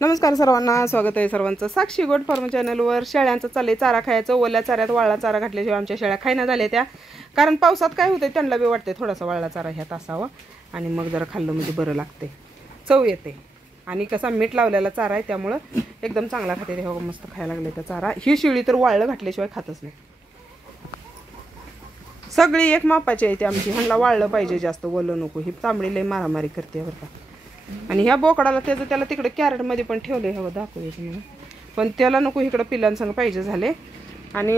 नमस्कार सर्वांना, स्वागत आहे सर्वांचं साक्षी गोट फार्म चॅनलवर। शेळ्यांचं चालले चारा खायचं, ओल्या चाऱ्यात वाळला चारा घातल्याशिवाय आमच्या शेळ्या खायना झाल्या त्या। कारण पावसात काय होतंय त्यांना बी वाटते थोडासा वाळला चारा ह्यात असावा आणि मग जरा खाल्लं म्हणजे बरं लागते, चव येते। आणि कसा मीठ लावलेला चारा आहे त्यामुळे एकदम चांगला खाते। हे मस्त खायला लागले त्या चारा। ही शेळी तर वाळलं घातल्याशिवाय खातच नाही, सगळी एक मापाची आहे ती आमची। ह्यांना वाळलं पाहिजे, जास्त ओलं नको। ही तांबडी लई मारामारी करते बरं का। आणि ह्या बोकडाला त्याला तिकडे कॅरेट मध्ये पण ठेवले, हवं दाखवूया तुम्हाला, पण त्याला नको इकडे पिल्लांसंग पाहिजे झाले। आणि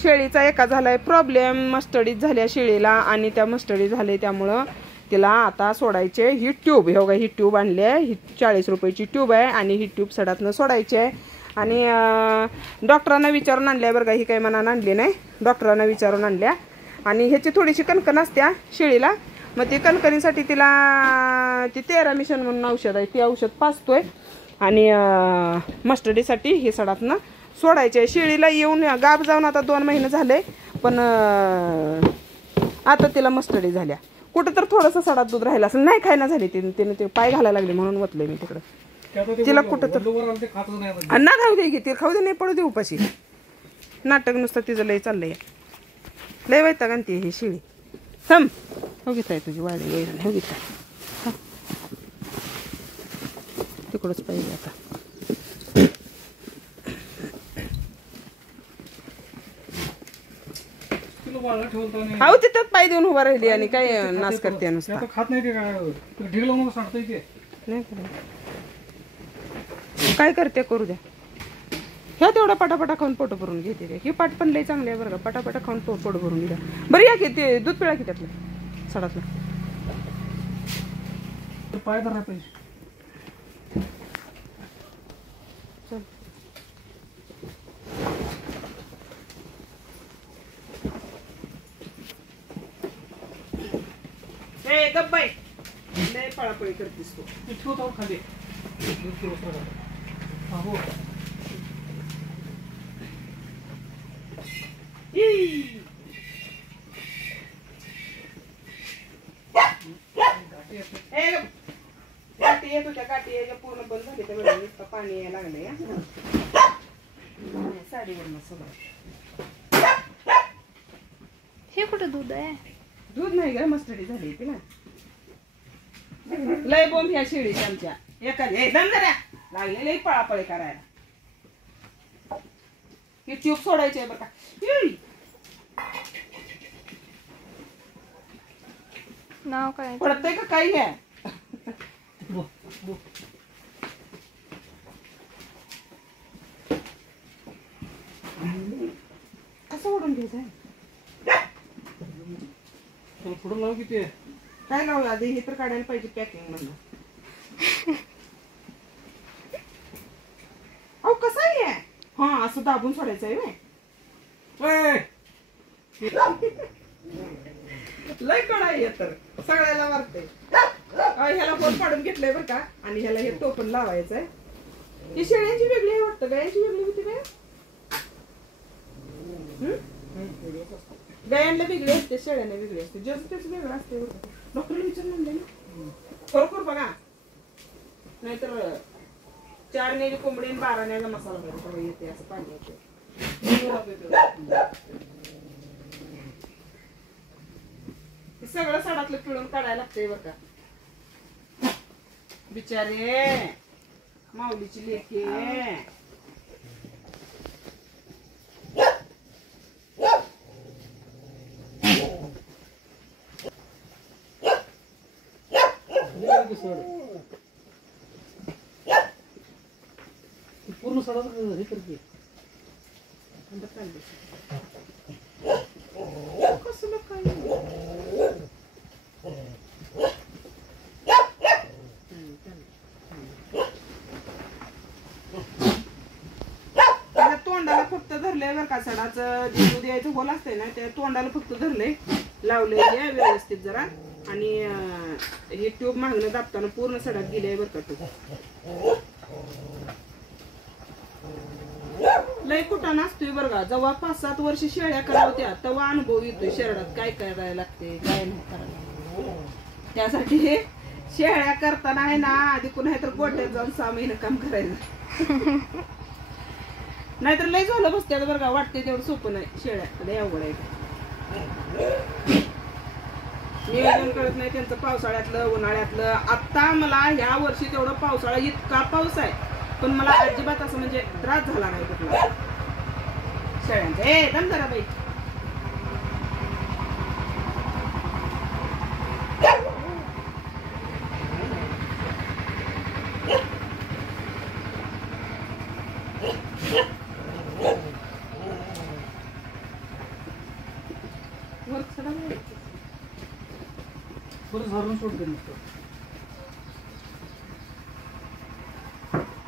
शेळीचा एका झालाय प्रॉब्लेम, मस्टडीत झाल्या शेळीला आणि त्या मस्टडी झाले त्यामुळं तिला आता सोडायचे। ही ट्यूब हे बघा, ही ट्यूब आणली आहे, ही 40 रुपयाची ट्यूब आहे आणि ही ट्यूब सडातनं सोडायची आहे। आणि डॉक्टरांना विचारून आणल्या बरं का, ही काही मनानं आणली नाही, डॉक्टरांना विचारून आणल्या। आणि ह्याची थोडीशी कणकण असत्या शेळीला, मग ती कणकणीसाठी तिला ती 13 मिशन म्हणून औषध आहे, ती औषध पाजतोय। आणि मस्टडीसाठी हे सडातनं सोडायचे। शेळीला येऊन गाब जाऊन आता 2 महिने झाले, पण आता तिला मस्टडी झाल्या। कुठं तर थोडंसं सडात दूध राहिलं असेल, नाही खायना झाली तिने ते पाय घालायला लागले म्हणून वतलंय मी तिकडं तिला। कुठं तर ना खाऊ दे, घेते खाऊ दे, नाही पडू दे उपाशी। नाटक नुसतं तिचं लय चाललंय, लय वैताग आणते ही शेळी। थांब, हो घेताय तुझी वाडी येईल, हो घेता तिकडंच पाहिजे आता। हो तिथं पाय देऊन उभा राहिली आणि काय नाच करते नुसतं, खात नाही काय करते करू द्या। ह्या तेवढा पटापटा खाऊन पोट भरून घेते। ही पाट पण लई चांगली आहे बरं का, पटापटा खाऊन पोट भरून घ्या बरं। या की ते दूध पिळा की त्यातलं सडातलं, पाय धरला पाहिजे। ए गप्पाई, लय पळापळी करतेस तू, इतकं तो खाली हो। काठी यायला पूर्ण बंद झाली तर वेळ नुसतं पाणी यायला लागलंय साडीवरनं सगळं। हे कुठं दूध आहे? दूध नाही ग, मस्टडी झाली ती ना। लय बोंब ह्या शेळीच्या आमच्या एखाद्या लागलेले पळापळी करायला। ही ट्यूब सोडायची आहे बरं का। नाव काय पडतंय का काही आहे? कसं ओढून घ्यायचंय? पुढं लाव किती काय लावलं आधी, हे तर काढायला पाहिजे पॅकिंग मधलं। अहो कसं आहे? हा असं दाबून सोडायचं आहे। लय कडाई तर सगळ्याला मारते। ह्याला फोन पाडून घेतलंय बरं का, आणि ह्याला हे टोपण लावायचंय। ही शेळ्यांची वेगळी आहे वाटतं, गायांची वेगळी होती काय? गायांना वेगळी असते, शेळ्यांना वेगळी असते, जसं तेच वेगळं असते। डॉक्टरने विचारून म्हणले ना, खरोखर बघा, नाहीतर 4 नेली कोंबडी 12 नेला मसाला पाहिजे येते असं पाणी येते। सगळं सडातलं पिळून काढायला लागतंय बरं का। बिचारे माऊलीची लेकी पूर्ण सडा हे करते कसलं काय तोंडाला फक्त धरलंय बरं का। सडाचं जे दूध यायचं होल असतंय ना, त्या तोंडाला फक्त धरलंय, लावलंय आहे व्यवस्थित जरा। आणि हे ट्यूब मागणं दाबताना पूर्ण सडात गेले बरं का। लय कुठं नसतोय बरं का। जेव्हा 5-7 वर्ष शेळ्या करावत्या तेव्हा अनुभव येतोय शहरात काय करायला लागते काय नाही करायला। त्यासाठी हे शेळ्या करताना आहे ना आधी कुणा तर गोट्यात जाऊन 6 महिने काम करायचं. नाहीतर लय झालं बसत्यात बरं का. वाटते तेवढं सोपं नाही शेळ्या. लय अवघड आहे. नियोजन कळत नाही त्यांचं पावसाळ्यातलं उन्हाळ्यातलं. आता मला ह्या वर्षी तेवढं पावसाळा इतका पाऊस आहे पण मला अजिबात असं म्हणजे त्रास झाला नाही कुठला शेळ्यांचा. ए दम जरा बाई.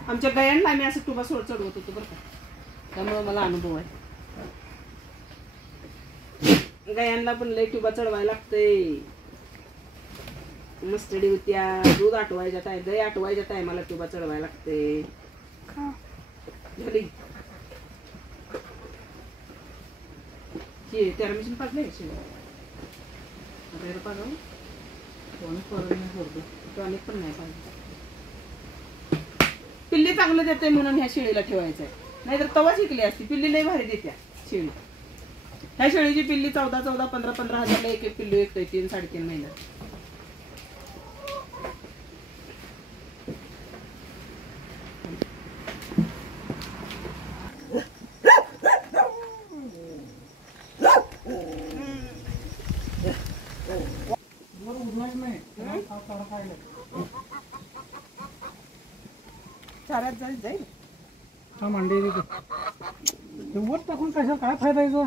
आमच्या गायांना आम्ही असं टुबा सोड चढवत होतो बरं का. त्यामुळे मला अनुभव आहे. गायांना पण लय टुबा चढवायला लागतंय. मस्टडी होत्या दूध आटवायच्या टाइम दही आटवायच्या टायमाला टुबा चढवायला लागते. झाली त्याला मिशन पाजलंय टॉनिक पण नाही पाहिजे. पिल्ली चांगलं देते म्हणून ह्या शेळीला ठेवायचंय. नाहीतर तवा शिकली असती. पिल्ली लय भारी देत्या शेळी. ह्या शेळीची पिल्ली 14,000 15,000 हजारला एक पिल्लू एकतोय 3-3.5 महिन्यात. चारात जाईल हा मांडे वर टाकून कशा काय फायदा यायचा.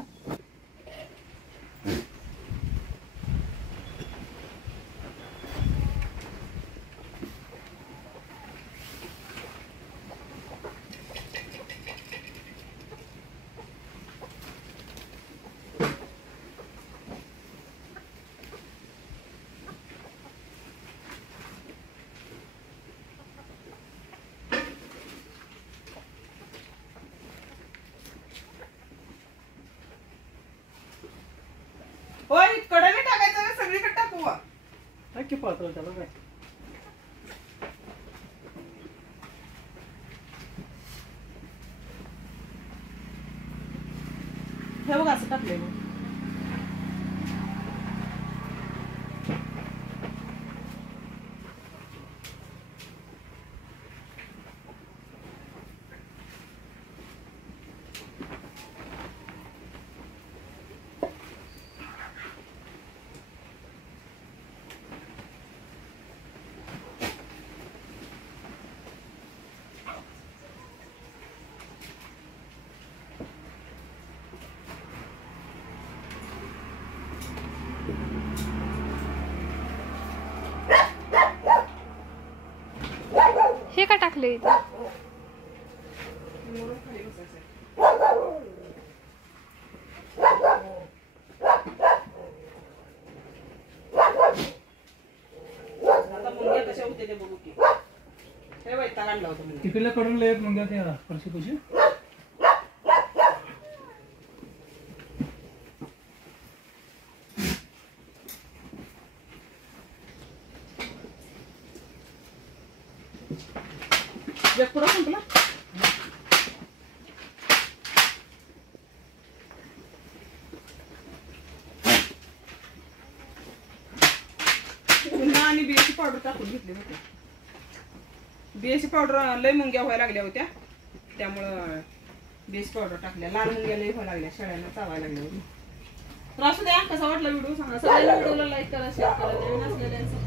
होय कडेने टाकायचं ना सगळीकडे टाकू. नक्की पाहतो त्याला काय. हे बघ असं टाकलंय. हे का टाकले इथे? तिकडल्या कडून लय मग त्या परशी कशी पुढं संपला. आणि बियाची पावडर टाकून घेतली होती. बियाची पावडर लय मुंग्या व्हायला लागल्या होत्या त्यामुळं बियाची पावडर टाकल्या. लाल मुंग्या लय व्हायला लागल्या शेळ्यांना चावायला लागल्या होत्या. तर असू द्या कसा वाटला व्हिडिओ सांगा. सगळ्यांना व्हिडिओला लाईक करा शेअर करा. नवीन असलेल्यांचं